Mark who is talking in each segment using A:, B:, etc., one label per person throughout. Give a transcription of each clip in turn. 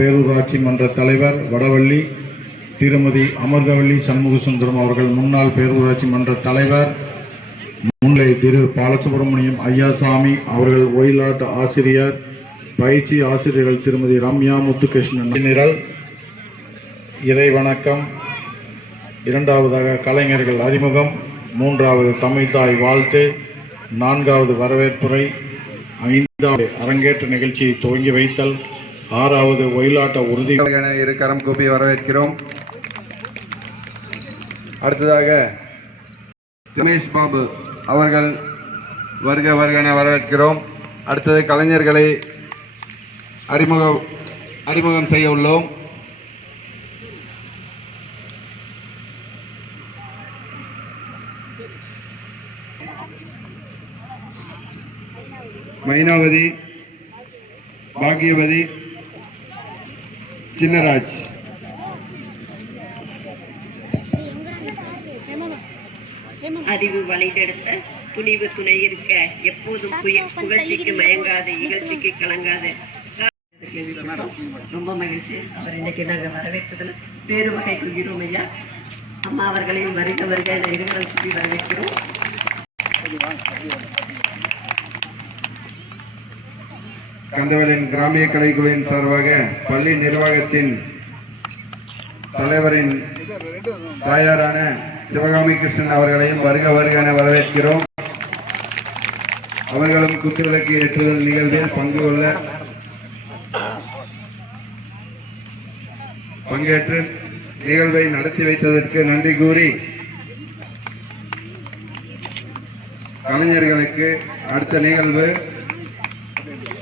A: பேரூராட்சி மன்ற தலைவர் வடவள்ளி திருமதி அமர்தவள்ளி சண்முகசுந்தரம் அவர்கள் முன்னாள் பேரூராட்சி மன்ற தலைவர் முன்னிலை திரு பாலசுப்ரமணியம் ஐயாசாமி அவர்கள் ஒயிலாட்டு ஆசிரியர் பயிற்சி ஆசிரியர்கள் திருமதி ரம்யா முத்துகிருஷ்ணன். நிரல் இறை வணக்கம் இரண்டாவதாக கலைஞர்கள் அறிமுகம். மூன்றாவது தமிழ்தாய் வாழ்த்து. நான்காவது வரவேற்புரை. ஐந்தாவது அரங்கேற்ற நிகழ்ச்சியை துவங்கி வைத்தல். ஆறாவது ஒயிலாட்ட உறுதி.
B: இரு கரம் கூப்பி வரவேற்கிறோம். அடுத்ததாக ரமேஷ் பாபு அவர்கள் வருக வருகன வரவேற்கிறோம். அடுத்தது கலைஞர்களை அறிமுகம் அறிமுகம் செய்ய உள்ளோம். மைனாவதி பாக்யவதி சின்னராஜ்
C: அறிவு வழிநடத்த துணிவு துணை இருக்க எப்போதும் புகழ்ச்சிக்கு மயங்காத இகழ்ச்சிக்கு கலங்காத. ரொம்ப மகிழ்ச்சி. அவர் இன்னைக்கு நாங்க வரவேற்றதுல பேரு வகை கொள்கிறோம் ஐயா. அம்மா அவர்களையும் வருக வருக இருவரும் சொல்லி வரவேற்கிறோம்.
B: கந்தவளின் கிராமிய கலைக்குழுவின் சார்பாக பள்ளி நிர்வாகத்தின் தலைவரின் தாயாரான சிவகாமி கிருஷ்ணன் அவர்களையும் வருக வருக என வரவேற்கிறோம். அவர்களும் குத்துவிளக்கு ஏற்றுதல் நிகழ்வில் பங்கு கொள்ள பங்கேற்று நிகழ்வை நடத்தி வைத்ததற்கு நன்றி கூறி கலைஞர்களுக்கு அடுத்த நிகழ்வு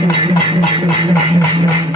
B: す
A: ごい。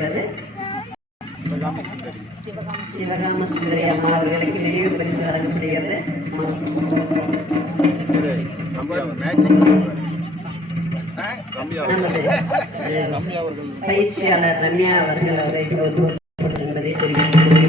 C: அம்மா சிவகாமி
D: சுந்தரி அம்மா அவர்களுக்கு நினைவு பரிசு வழங்கப்படுகிறது பயிற்சியாளர் ரம்யா அவர்கள் அவரை என்பதை தெரிவித்துக்